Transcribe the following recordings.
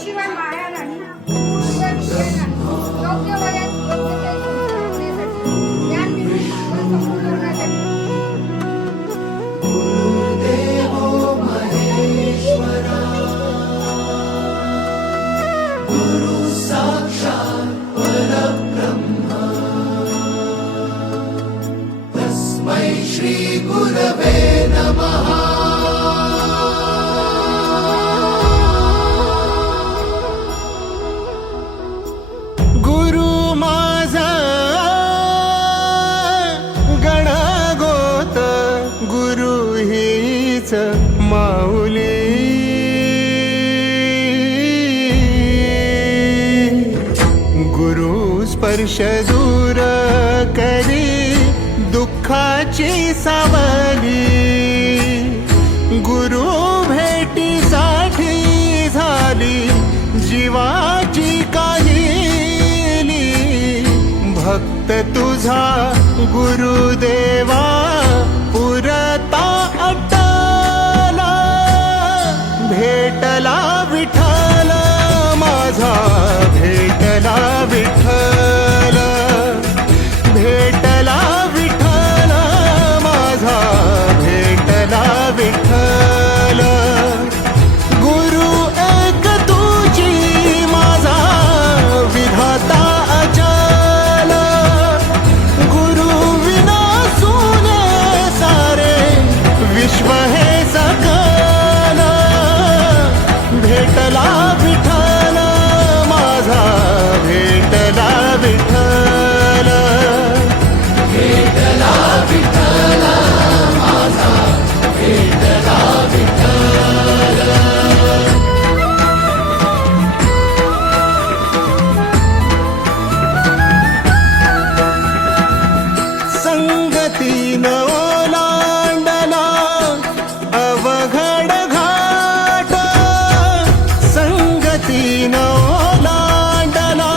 शिवाय माया नाही, गुरुशिवाय विषय नाही. योग्य वयात योग्य ते संस्कार होण्यासाठी, ज्ञान मिळवून जीवन समृद्ध होण्यासाठी. श्री गुरवे नमः. गुरु माझा गणगोत, गुरु हीच माऊली. गुरु स्पर्श दूर करी दुःखाची सावली. गुरु भेटीसाठी झाली जीवाची काहिली. भक्त तुझा गुरुदेवा पुरता अटला. भेटला विठ्ठल माझा, भेटला विठ्ठल, भेटला विठ्ठल माझा, भेटला विठ्ठल. गुरु एक तुझी माझा विधाता अचल. गुरु विना सुने सारे विश्व हे सकल. भेटला विठ्ठल माझा, भेटला विठ्ठल, भेटला विठ्ठल माझा, भेटला विठ्ठल. संगतीन ओलांडला अवघड घाट. संगतीन ओलांडला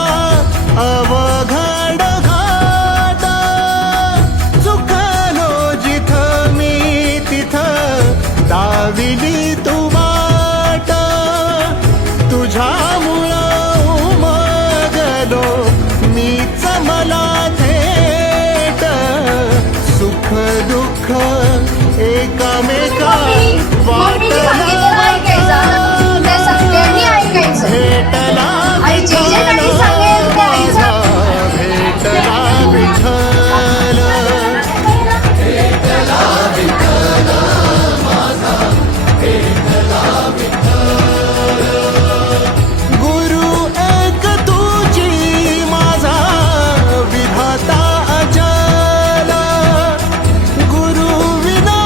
अवघड घाट. चुकलो जिथं मी तिथं दाविली तू